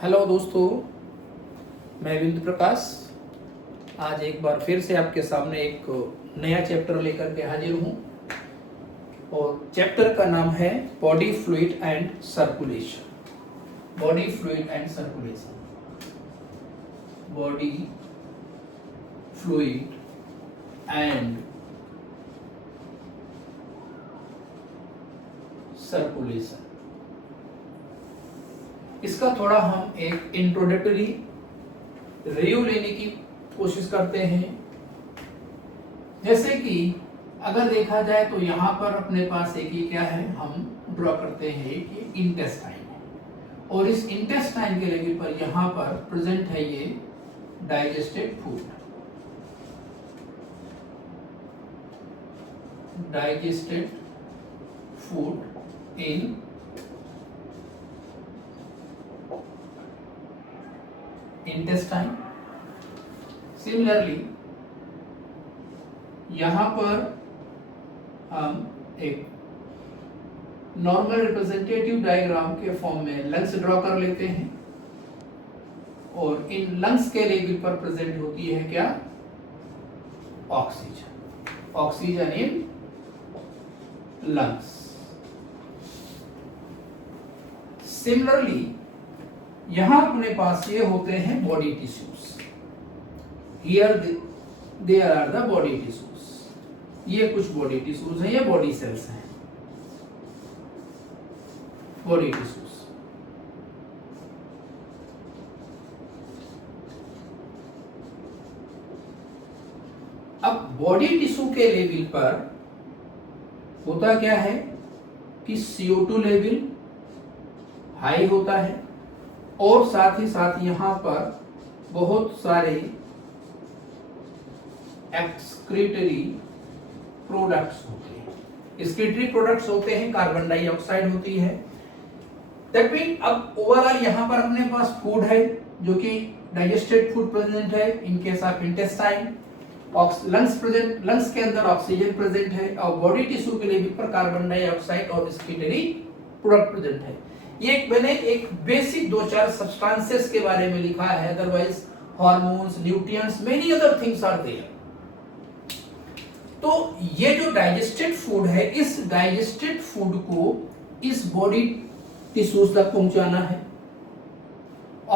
Hello दोस्तों, मैं विंद प्रकाश आज एक बार फिर से आपके सामने एक नया चैप्टर लेकर के हाजिर हूँ और चैप्टर का नाम है body fluid and circulation. Body fluid and circulation, body fluid and circulation. इसका थोड़ा हम एक इंट्रोडक्टरी रिव्यू लेने की कोशिश करते हैं। जैसे कि अगर देखा जाए तो यहाँ पर अपने पास एक ही क्या है, हम ड्रॉ करते हैं कि इंटेस्टाइन है और इस इंटेस्टाइन के लेवल पर यहाँ पर प्रेजेंट है ये digested food. Digested food in intestine. Similarly यहां पर हम एक नॉर्मल रिप्रेजेंटेटिव डायग्राम के फॉर्म में लंग्स ड्रॉ कर लेते हैं और इन लंग्स के लेवल पर प्रेजेंट होती है क्या, oxygen. Oxygen in lungs. Similarly यहां अपने पास ये होते हैं body tissues. Here there are the body tissues. ये कुछ बॉडी टिश्यूज हैं, ये बॉडी सेल्स हैं, बॉडी टिश्यूज। अब बॉडी टिश्यू के लेवल पर होता क्या है कि CO2 लेवल हाई होता है और साथ ही साथ यहां पर बहुत सारे एक्सक्रीटरी प्रोडक्ट्स होते हैं। एक्सक्रीटरी प्रोडक्ट्स होते हैं, कार्बन डाइऑक्साइड होती है। दैट मीन अब ओवरऑल यहां पर अपने पास फूड है जो कि डाइजेस्टेड फूड प्रेजेंट है इन केस ऑफ इंटेस्टाइन। लंग्स के अंदर ऑक्सीजन प्रेजेंट है और बॉडी टिश्यू के लेवल पर कार्बन डाइऑक्साइड और एक्सक्रीटरी प्रोडक्ट प्रेजेंट है। ये मैंने एक बेसिक 2-4 सब्सटेंसेस के बारे में लिखा है, otherwise hormones, nutrients, many other things are there. तो ये जो डाइजेस्टेड फूड है, इस डाइजेस्टेड फूड को इस बॉडी टिश्यूज तक पहुंचाना है।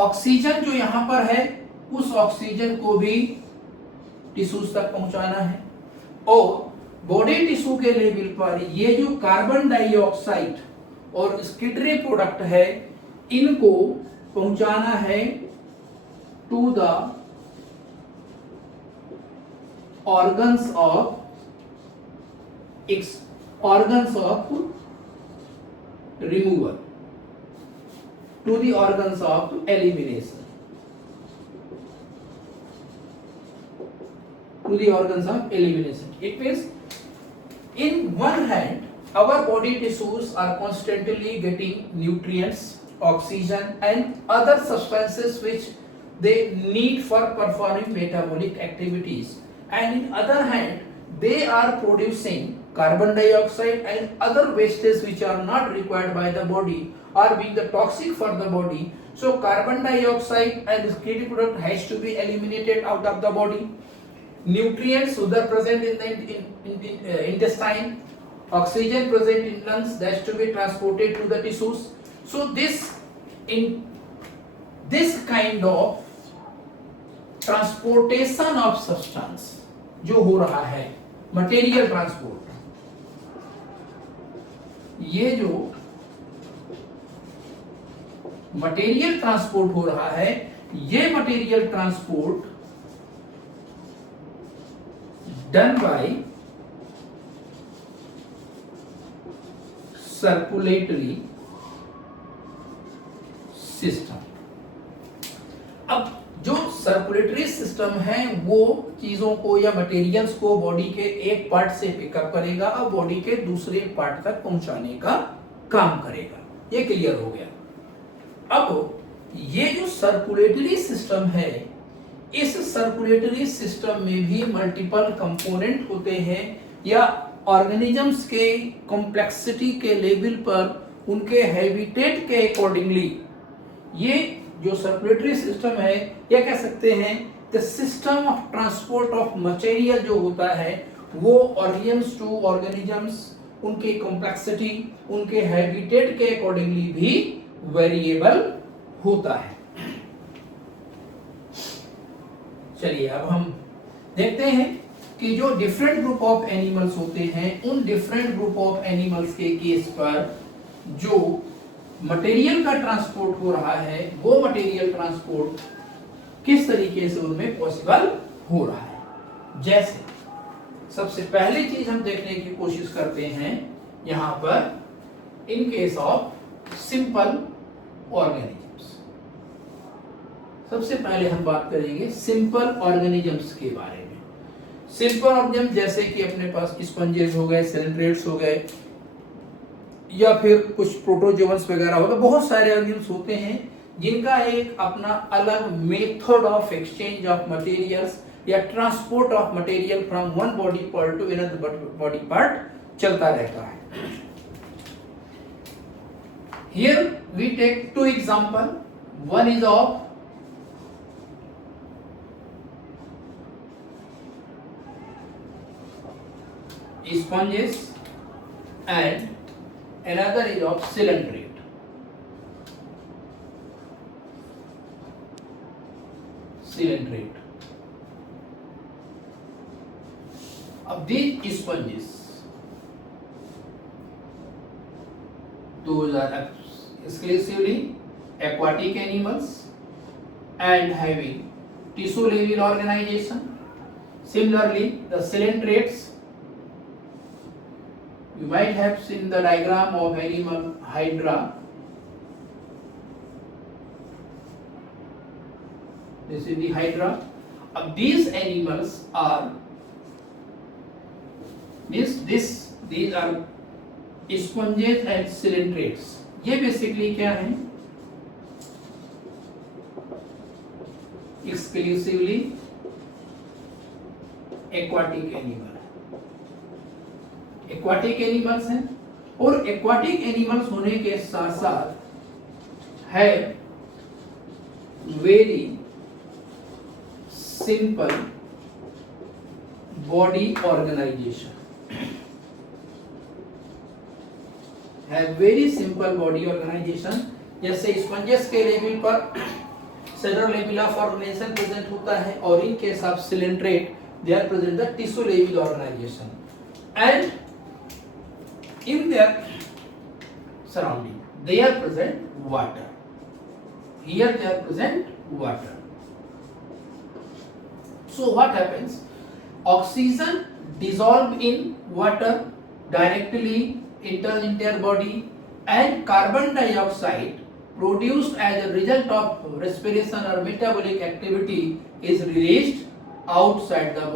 ऑक्सीजन जो यहां पर है उस ऑक्सीजन को भी टिश्यूज तक पहुंचाना है और बॉडी टिश्यू के लेवल पर ये जो कार्बन डाइऑक्साइड और एक्सक्रीटरी प्रोडक्ट है इनको पहुंचाना है to the organs of removal, to the organs of elimination, to the organs of elimination. It means in one hand our body tissues are constantly getting nutrients, oxygen and other substances which they need for performing metabolic activities, and in other hand they are producing carbon dioxide and other wastes which are not required by the body or being the toxic for the body. So carbon dioxide and excretory product has to be eliminated out of the body. Nutrients are present in the intestine, oxygen present in lungs, that's to be transported to the tissues. So this kind of transportation of substance जो हो रहा है, material transport, ये जो material transport हो रहा है, ये material transport done by circulatory system। अब जो सर्कुलेटरी सिस्टम है वो चीजों को या मटेरियल्स को बॉडी के एक पार्ट से पिकअप करेगा और बॉडी के दूसरे पार्ट तक पहुंचाने का काम करेगा। ये क्लियर हो गया। अब ये जो सर्कुलेटरी सिस्टम है, इस सर्कुलेटरी सिस्टम में भी मल्टीपल कंपोनेंट होते हैं या ऑर्गेनिजम्स के कॉम्प्लेक्सिटी के लेवल पर उनके हैबिटेट के अकॉर्डिंगली ये जो सर्कुलेटरी सिस्टम है, या कह सकते हैं the system of transport of material जो होता है वो ऑर्गेन्स टू ऑर्गेनिजम्स, उनके कॉम्प्लेक्सिटी, उनके हैबिटेट के अकॉर्डिंगली भी वेरिएबल होता है। चलिए अब हम देखते हैं कि जो डिफरेंट ग्रुप ऑफ एनिमल्स होते हैं, उन डिफरेंट ग्रुप ऑफ एनिमल्स के केस पर जो मटेरियल का ट्रांसपोर्ट हो रहा है वो मटेरियल ट्रांसपोर्ट किस तरीके से उनमें पॉसिबल हो रहा है। जैसे सबसे पहली चीज हम देखने की कोशिश करते हैं यहां पर इन केस ऑफ सिंपल ऑर्गेनिजम्स। सबसे पहले हम बात करेंगे सिंपल ऑर्गेनिजम्स के बारे में। सिंपल ऑर्गेनिज्म जैसे कि अपने पास स्पंजेस हो गए, सिलेंड्रेट्स हो गए, या फिर कुछ प्रोटोजोअन्स वगैरह हो गए, बहुत सारे ऑर्गेनिजम्स होते हैं जिनका एक अपना अलग method of exchange of materials या transport of material from one body part to another body part चलता रहता है। Here we take two example, one is of sponges and another is of cylindrate. Of these sponges, those are exclusively aquatic animals and having tissue-level organization. Similarly, the cylindrates, you might have seen the diagram of animal hydra. This is the hydra. These animals are these are sponges and cylindrates. ये basically क्या है? Exclusively aquatic animal, aquatic animals हैं, और aquatic animals होने के साथ साथ है वेरी सिंपल बॉडी ऑर्गेनाइजेशन, है वेरी सिंपल बॉडी ऑर्गेनाइजेशन। जैसे स्पंजेस के लेवल पर cellular level of organisation present होता है, और in case of cylindrate they are present the tissue level organisation, and in their surrounding they are present water. Here they are present water. So what happens? Oxygen dissolved in water directly enters in their body, and carbon dioxide produced as a result of respiration or metabolic activity is released outside the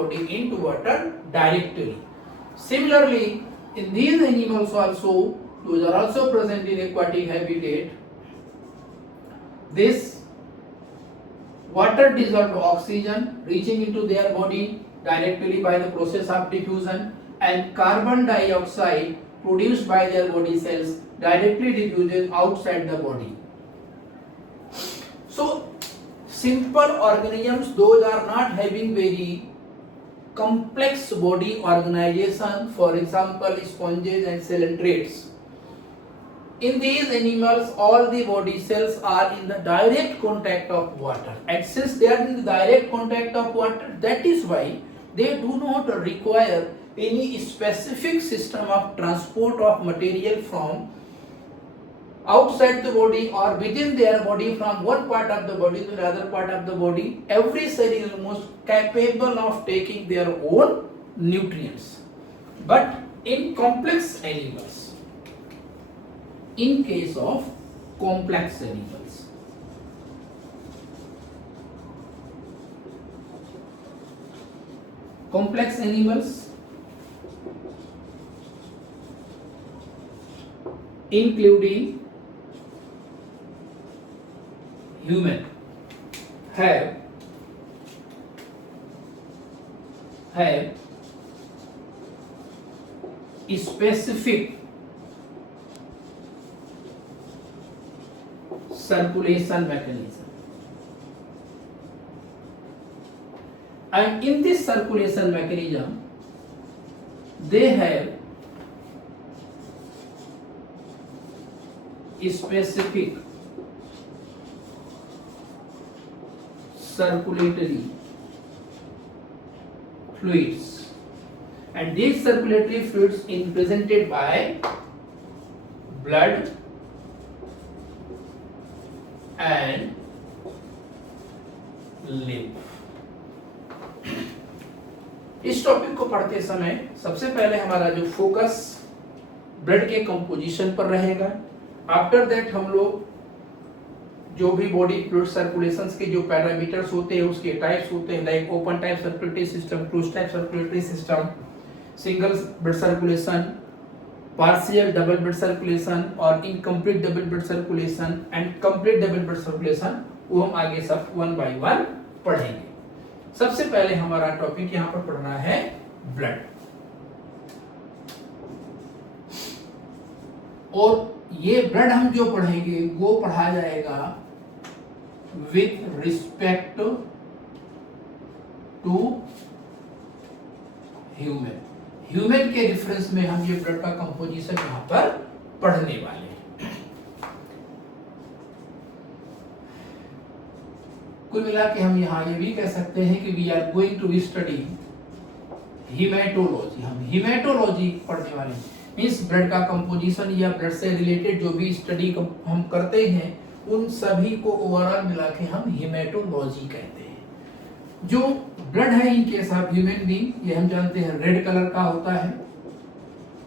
body into water directly. Similarly, in these animals also, those are also present in aquatic habitat. This water dissolved oxygen reaching into their body directly by the process of diffusion, and carbon dioxide produced by their body cells directly diffuses outside the body. So, simple organisms, those are not having very complex body organization, for example sponges and cylindrates. In these animals all the body cells are in the direct contact of water, and since they are in the direct contact of water, that is why they do not require any specific system of transport of material from outside the body or within their body, from one part of the body to the other part of the body. Every cell is almost capable of taking their own nutrients. But in complex animals, in case of complex animals, including human, have specific circulation mechanism. And in this circulation mechanism, they have specific circulatory fluids, and these circulatory fluids is presented by blood and lymph. इस topic को पढ़ते समय सबसे पहले हमारा जो focus blood के composition पर रहेगा. आफ्टर दैट हम लोग जो भी बॉडी फ्लूइड सर्कुलेशंस के जो पैरामीटर्स होते हैं उसके टाइप्स होते हैं, like open type circulatory system, close type circulatory system, single blood circulation, partial double blood circulation और incomplete double blood circulation and complete double blood circulation, वो हम आगे सब वन बाय वन पढ़ेंगे. सबसे पहले हमारा टॉपिक यहाँ पर पढ़ना है ब्लड. और ये ब्लड हम जो पढ़ेंगे वो पढ़ा जाएगा with respect to human. Human के रेफरेंस में हम ये ब्लड का कंपोजिशन यहां पर पढ़ने वाले हैं. कुल मिला के हम यहाँ ये भी कह सकते हैं कि we are going to study hematology. हम हीमेटोलॉजी पढ़ने वाले हैं. मीन्स ब्लड का कंपोजिशन या ब्लड से रिलेटेड जो भी स्टडी हम करते हैं उन सभी को ओवरऑल मिला के हम हीमेटोलॉजी कहते हैं. जो ब्लड है इन केस ऑफ ह्यूमन बीइंग, ये हम जानते हैं रेड कलर का होता है,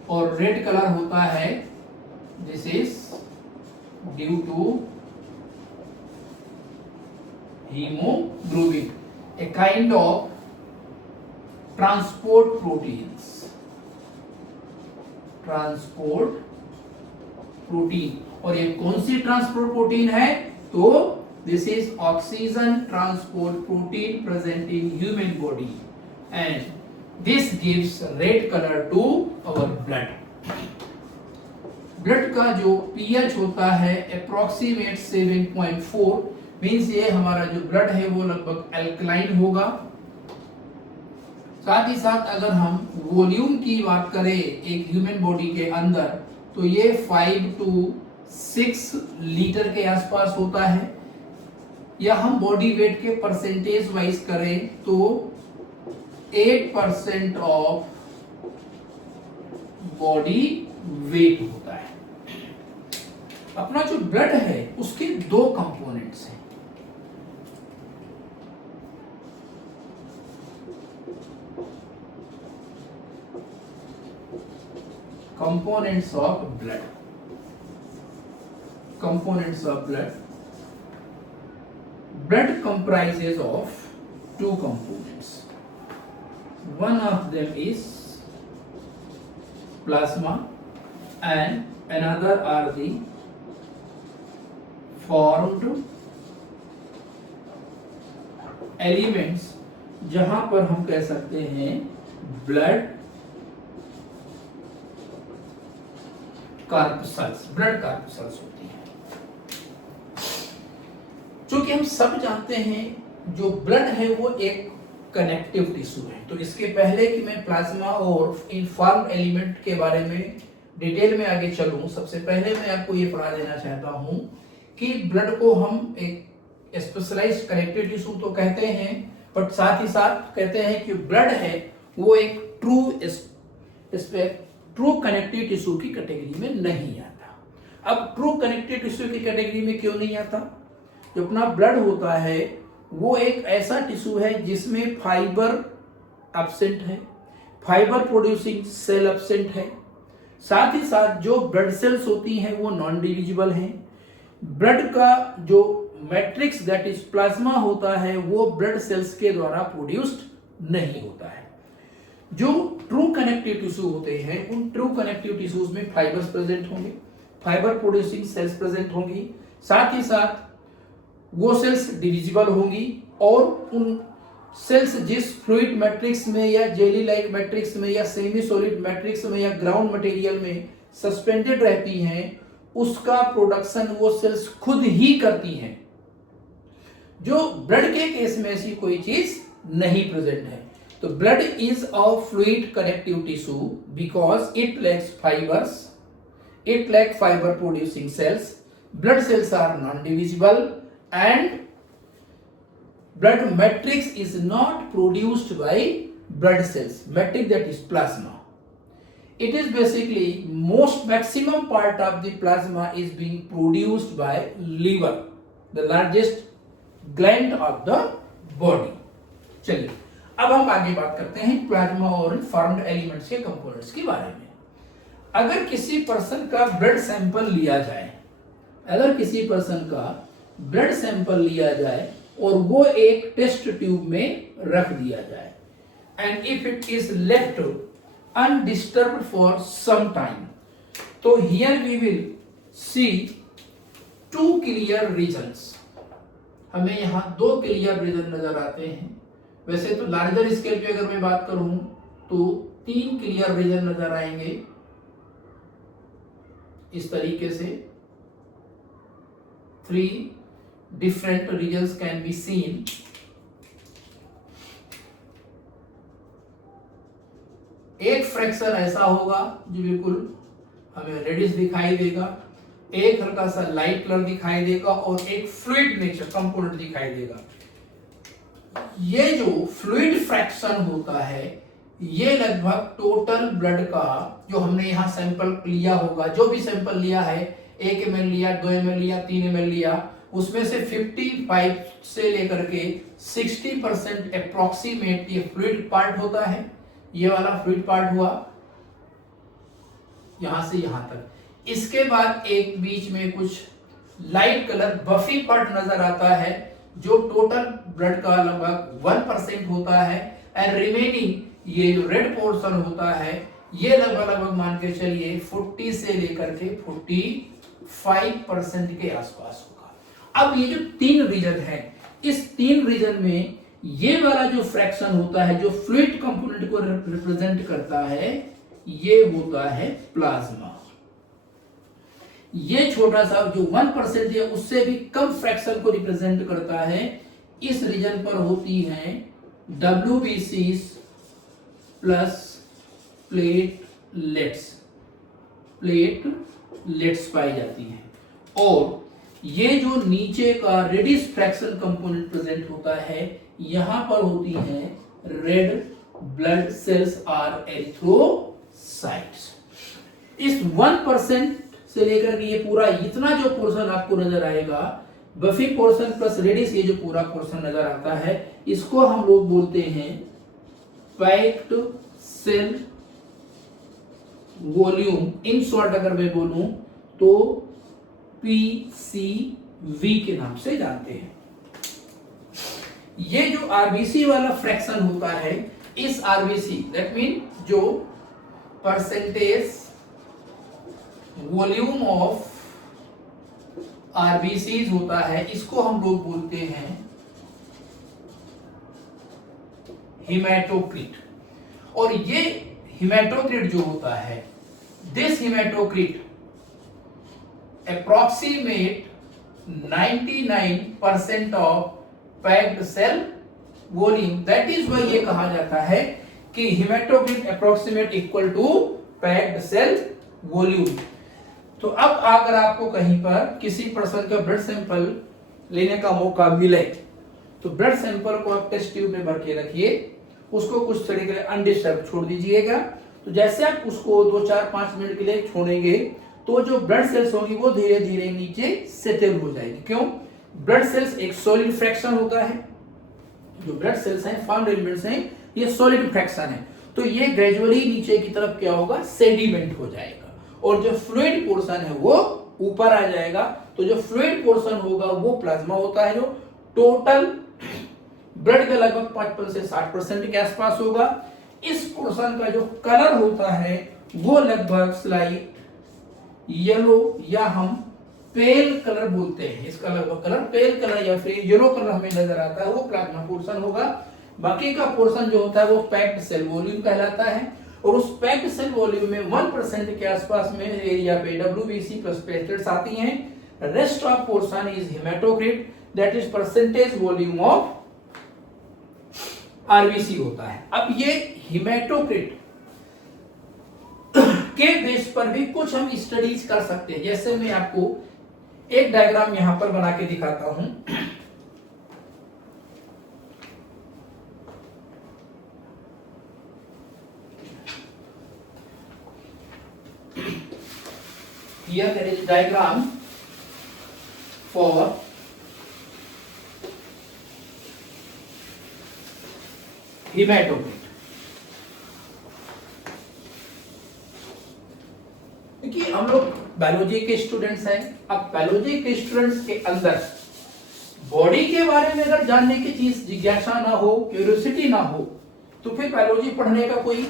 और रेड कलर होता है this is due to hemoglobin, a kind of transport proteins. Transport protein, और ये कौन सी ट्रांसपोर्ट प्रोटीन है? तो this is oxygen transport protein present in human body and this gives red colour to our blood. Blood का जो pH होता है अप्रोक्सीमेट 7.4, मींस ये हमारा जो ब्लड है वो लगभग अल्कलाइन होगा. साथ ही साथ अगर हम वॉल्यूम की बात करें एक ह्यूमन बॉडी के अंदर, तो ये 5 to 6 लीटर के आसपास होता है. या हम बॉडी वेट के परसेंटेज वाइज करें तो 8% ऑफ बॉडी वेट होता है. अपना जो ब्लड है उसके दो कंपोनेंट्स हैं. Components of blood. Components of blood. Blood comprises of two components. One of them is plasma and another are the formed elements, जहां पर हम कह सकते हैं ब्लड कार्पसल्स, ब्लड कार्पसल्स होती है. चूंकि हम सब जानते हैं जो ब्लड है वो एक कनेक्टिव टिश्यू है, तो इसके पहले कि मैं प्लाज्मा और इनफॉर्म एलिमेंट के बारे में डिटेल में आगे चलूं, सबसे पहले मैं आपको ये पढ़ा देना चाहता हूं कि ब्लड को हम एक स्पेशलाइज्ड कनेक्टिव टिश्यू तो कहते हैं, बट साथ ही साथ कहते हैं कि ब्लड है वो एक ट्रू कनेक्टिव टिश्यू की कैटेगरी में नहीं आता. अब ट्रू कनेक्टिव टिश्यू की कैटेगरी में क्यों नहीं आता? जो अपना ब्लड होता है वो एक ऐसा टिश्यू है जिसमें फाइबर एब्सेंट है, फाइबर प्रोड्यूसिंग सेल एब्सेंट है. साथ ही साथ जो ब्लड सेल्स होती हैं वो नॉन डिविजिबल हैं. ब्लड का जो मैट्रिक्स दैट इज प्लाज्मा होता है वो ब्लड सेल्स के द्वारा प्रोड्यूस्ड नहीं होता है. जो ट्रू कनेक्टिव टिश्यू होते हैं उन ट्रू कनेक्टिव टिश्यूज में फाइबर्स प्रेजेंट होंगे, फाइबर प्रोड्यूसिंग सेल्स प्रेजेंट होंगी. साथ ही साथ वो सेल्स डिविजिबल होंगी और उन सेल्स जिस फ्लूइड मैट्रिक्स में या जेली लाइक मैट्रिक्स में या सेमी सॉलिड मैट्रिक्स में या ग्राउंड मटेरियल में सस्पेंडेड रहती हैं उसका प्रोडक्शन वो सेल्स खुद ही करती हैं। जो ब्लड के केस में ऐसी कोई चीज नहीं प्रेजेंट है। तो blood is a fluid connective tissue because it lacks fibres, it lack fibre producing cells, blood cells are non-divisible and blood matrix is not produced by blood cells, matrix that is plasma. It is basically most maximum part of the plasma is being produced by liver, the largest gland of the body. चलिए अब हम आगे बात करते हैं plasma और formed elements के components के बारे में। अगर किसी पर्सन का ब्लड सैंपल लिया जाए, अगर किसी पर्सन का ब्लड सैंपल लिया जाए और वो एक टेस्ट ट्यूब में रख दिया जाए and if it is left undisturbed for some time, तो here we will see two clear regions. हमें यहां दो क्लियर रीजन नजर आते हैं। वैसे तो लार्जर स्केल पे अगर मैं बात करूं तो तीन क्लियर रीजन नजर आएंगे इस तरीके से। Three different regions can be seen. एक फ्रैक्शन ऐसा होगा जो बिल्कुल हमें रेडिश दिखाई देगा, एक हल्का सा लाइट कलर दिखाई देगा और एक फ्लूइड नेचर कंपोनेंट दिखाई देगा। ये जो फ्लूइड फ्रैक्शन होता है ये लगभग टोटल ब्लड का जो हमने यहाँ सैंपल लिया होगा, जो भी सैंपल लिया है 1 ml लिया, 2 ml लिया, 3 ml लिया, उसमें से 55 से लेकर के 60% अप्रोक्सीमेट ये फ्लूइड पार्ट होता है। ये वाला फ्लूइड पार्ट हुआ यहां से यहां तक। इसके बाद एक बीच में कुछ लाइट कलर बफी पार्ट नजर आता है जो टोटल ब्लड का लगभग 1% होता है एंड रिमेनिंग ये जो रेड पोर्शन होता है ये लगभग मान के चलिए 40 से लेकर के 45% के आसपास होगा। अब ये जो तीन रीजन है, इस तीन रीजन में ये वाला जो फ्रैक्शन होता है जो फ्लूइड कंपोनेंट को रिप्रेजेंट करता है ये होता है प्लाज्मा। ये छोटा सा जो 1% है उससे भी कम फ्रैक्शन को रिप्रेजेंट करता है। इस रीजन पर होती है WBCs प्लस प्लेटलेट्स पाई जाती है। और ये जो नीचे का रेडिश फ्रैक्शन कंपोनेंट प्रेजेंट होता है यहां पर होती है red blood cells are erythrocytes. इस 1% से लेकर के ये पूरा इतना जो पोर्शन आपको नजर आएगा बफी पोर्शन प्लस रेडिश ये जो पूरा पोर्शन नजर आता है इसको हम लोग बोलते हैं packed cell volume. In short अगर मैं बोलूं तो PCV के नाम से जानते हैं। ये जो आरबीसी वाला फ्रैक्शन होता है इस आरबीसी दैट मीन जो परसेंटेज वॉल्यूम ऑफ आरबीसीज होता है इसको हम लोग बोलते हैं हिमेटोक्रिट। और ये हिमेटोक्रिट जो होता है this haematocrit approximate 99% of packed cell volume, that is why ये कहा जाता है कि hematocrit approximate equal to packed cell volume। तो अब अगर आपको कहीं पर किसी पर्सन का ब्लड सैंपल लेने का मौका मिले तो ब्लड सैंपल को आप टेस्ट ट्यूब में भर के रखिए, उसको कुछ तरीके से अनडिस्टर्ब छोड़ दीजिएगा। तो जैसे आप उसको 2-4-5 मिनट के लिए छोड़ेंगे तो जो ब्लड सेल्स होंगी वो धीरे धीरे नीचे सेटल हो जाएगी। क्यों? ब्लड सेल्स एक सॉलिड फ्रैक्शन होता है। जो ब्लड सेल्स हैं फॉर्म्ड एलिमेंट्स हैं ये सॉलिड फ्रैक्शन है, तो ये ग्रेजुअली नीचे की तरफ क्या होगा सेडिमेंट हो जाएगा और जो फ्लूइड पोर्शन है वो ऊपर आ जाएगा। तो जो फ्लूइड पोर्शन होगा वो प्लाज्मा होता है जो टोटल ब्लड का लगभग 55 से 60% के आसपास होगा। इस पोर्शन का जो कलर होता है वो लगभग स्लाइट येलो या हम पेल कलर बोलते हैं। इसका लगभग कलर पेल कलर या फिर येलो कलर हमें नजर आता है वो प्लाज्मा पोर्शन होगा। बाकी का पोर्शन जो होता है वो पैक्ड सेल वॉल्यूम कहलाता है। और उस पैक्ड सेल वॉल्यूम में 1% के आसपास में एरिया पे WBC प्लस प्लेटलेट्स आती हैं। Rest of portion is haematocrit, that is percentage volume of RBC होता है। अब ये हेमाटोक्रिट के बेस पर भी कुछ हम स्टडीज कर सकते हैं। जैसे मैं आपको एक डायग्राम यहां पर बना के दिखाता हूं। Here there is diagram for hematocrit। देखिए हम लोग बायोलॉजी के स्टूडेंट्स हैं। अब बायोलॉजी के स्टूडेंट्स के अंदर बॉडी के बारे में अगर जानने की चीज जिज्ञासा ना हो, क्यूरियोसिटी ना हो, तो फिर बायोलॉजी पढ़ने का कोई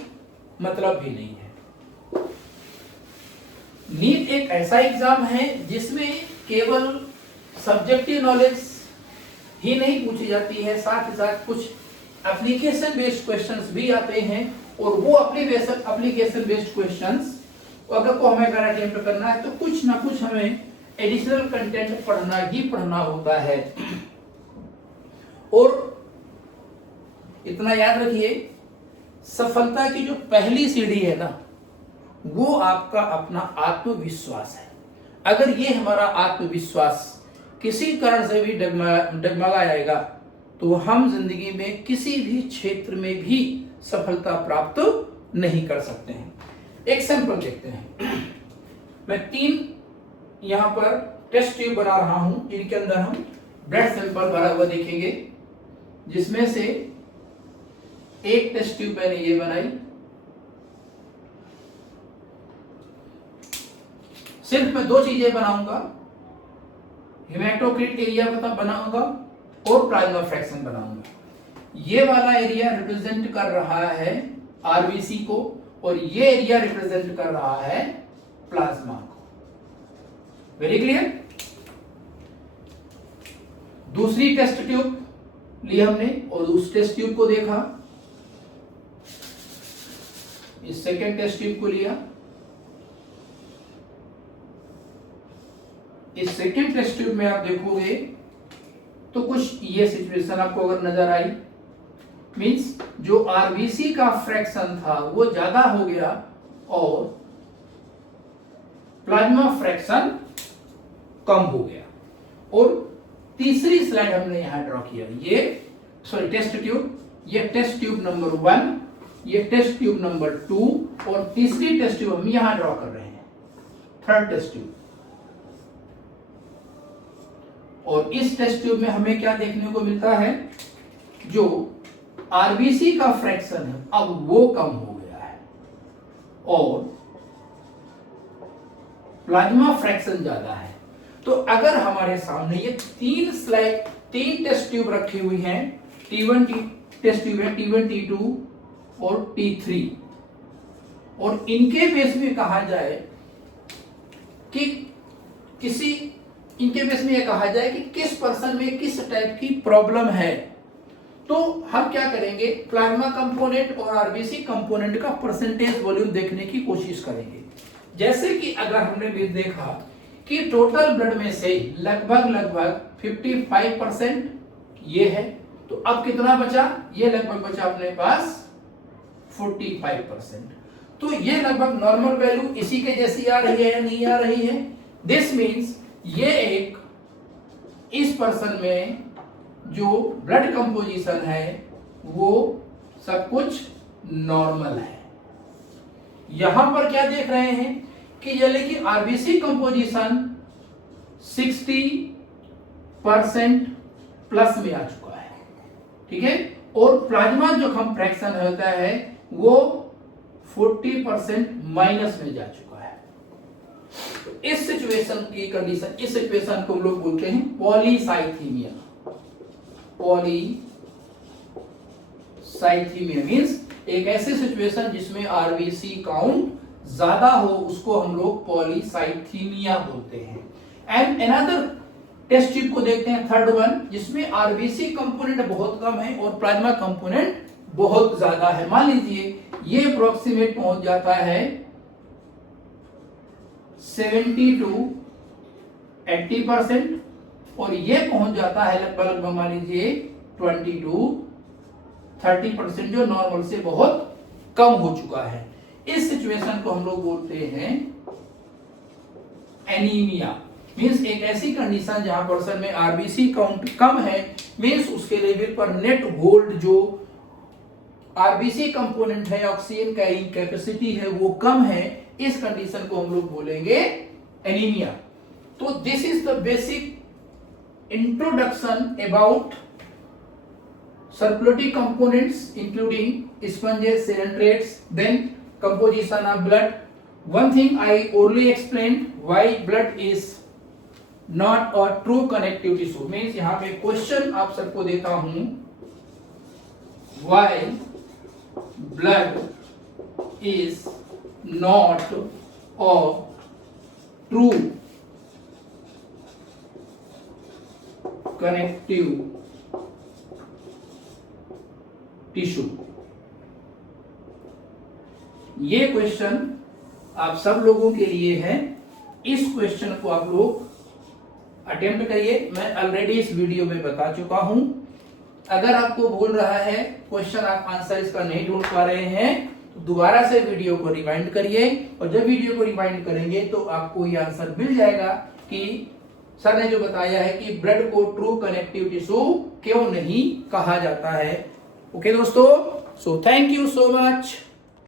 मतलब भी नहीं है। नीट एक ऐसा एग्जाम है जिसमें केवल सब्जेक्टिव नॉलेज ही नहीं पूछी जाती है, साथ ही साथ कुछ एप्लीकेशन बेस्ड क्वेश्चंस भी आते हैं। और वो एप्लीकेशन बेस्ड क्वेश्चंस अगर को हमें अगर अटेम्प्ट करना है तो कुछ ना कुछ हमें एडिशनल कंटेंट पढ़ना ही पढ़ना होता है। और इतना याद रखिए, सफलता की जो पहली सीढ़ी है ना, वो आपका अपना आत्मविश्वास है। अगर ये हमारा आत्मविश्वास किसी कारण से भी डगमगा जाएगा तो हम जिंदगी में किसी भी क्षेत्र में भी सफलता प्राप्त नहीं कर सकते हैं। एक सैंपल देखते हैं। मैं 3 यहां पर टेस्ट ट्यूब बना रहा हूं, जिनके अंदर हम ब्लड सैंपल भरा हुआ देखेंगे, जिसमें से एक टेस्ट ट्यूब मैंने ये बनाई। सिर्फ मैं 2 चीजें बनाऊंगा, हेमाटोक्रिट एरिया बनाऊंगा और प्लाज्मा फ्रैक्शन बनाऊंगा। ये वाला एरिया रिप्रेजेंट कर रहा है आरबीसी को और ये एरिया रिप्रेजेंट कर रहा है प्लाज्मा को। Very clear. दूसरी टेस्ट ट्यूब ली हमने और उस टेस्ट ट्यूब को देखा। इस सेकेंड टेस्ट ट्यूब को लिया। इस सेकेंड टेस्ट ट्यूब में आप देखोगे तो कुछ ये सिचुएशन आपको अगर नजर आई, मींस जो आरबीसी का फ्रैक्शन था वो ज्यादा हो गया और प्लाज्मा फ्रैक्शन कम हो गया। और तीसरी स्लाइड हमने यहां ड्रॉ किया, ये टेस्ट ट्यूब, ये टेस्ट ट्यूब नंबर 1, ये टेस्ट ट्यूब नंबर 2 और तीसरी टेस्ट ट्यूब हम यहां ड्रॉ कर रहे हैं, थर्ड टेस्ट ट्यूब। और इस टेस्ट ट्यूब में हमें क्या देखने को मिलता है, जो आरबीसी का फ्रैक्शन है अब वो कम हो गया है और प्लाज्मा फ्रैक्शन ज्यादा है। तो अगर हमारे सामने ये 3 टेस्ट ट्यूब रखी हुई हैं, T1 टेस्ट ट्यूब है, T1 T2 और T3, और इनके बेस में कहा जाए कि इनके बेस में यह कहा जाए कि किस पर्सन में किस टाइप की प्रॉब्लम है, तो हम क्या करेंगे, प्लाज्मा कंपोनेंट और आरबीसी कंपोनेंट का परसेंटेज वॉल्यूम देखने की कोशिश करेंगे। जैसे कि अगर हमने भी देखा कि टोटल ब्लड में से लगभग 55% ये है, तो अब कितना बचा, ये लगभग बचा अपने पास 45%। तो ये लगभग नॉर्मल वैल्यू इसी के जैसी आ रही है या नहीं आ रही है। दिस मीन्स ये एक इस पर्सन में जो ब्लड कंपोजिशन है वो सब कुछ नॉर्मल है। यहां पर क्या देख रहे हैं कि यानी कि आरबीसी कंपोजिशन 60% प्लस में आ चुका है, ठीक है, और प्लाज्मा जो हम फ्रैक्शन होता है वो 40% माइनस में जा चुका है। तो इस सिचुएशन की कंडीशन, इस सिचुएशन को हम लोग बोलते हैं पॉलीसाइथीमिया। पॉलीसाइथीमिया मींस एक ऐसी सिचुएशन जिसमें आरबीसी काउंट ज्यादा हो, उसको हम लोग पॉलीसाइथीमिया बोलते हैं। एंड अनदर टेस्ट ट्यूब को देखते हैं, थर्ड वन, जिसमें आरबीसी कंपोनेंट बहुत कम है और प्लाज्मा कंपोनेंट बहुत ज्यादा है। मान लीजिए ये अप्रोक्सीमेट पहुंच जाता है 70 to 80% और ये पहुंच जाता है लगभग मान लीजिए 20 to 30%, जो नॉर्मल से बहुत कम हो चुका है। इस सिचुएशन को हम लोग बोलते हैं एनीमिया। मीन्स एक ऐसी कंडीशन जहां पर्सन में आरबीसी काउंट कम है, मीन्स उसके लेवल पर नेट होल्ड जो आरबीसी कंपोनेंट है, ऑक्सीजन कैरिंग कैपेसिटी है, वो कम है। इस कंडीशन को हम लोग बोलेंगे एनीमिया। तो this is the basic introduction about circulatory components including sponges, cylindrates, then composition of blood. One thing I already explained, why blood is not a true connective tissue. Means यहाँ पे question आप सबको देता हूँ, why blood is not a true connective tissue. ये question आप सब लोगों के लिए है। इस क्वेश्चन को आप लोग अटेम्प्ट करिए। मैं ऑलरेडी इस वीडियो में बता चुका हूं। अगर आपको भूल रहा है क्वेश्चन, आप आंसर इसका नहीं ढूंढ पा रहे हैं, तो दोबारा से वीडियो को रिवाइंड करिए और जब वीडियो को रिवाइंड करेंगे तो आपको ये आंसर मिल जाएगा कि सर ने जो बताया है कि ब्लड को ट्रू कनेक्टिव टिश्यू क्यों नहीं कहा जाता है। ओके दोस्तों, so thank you so much.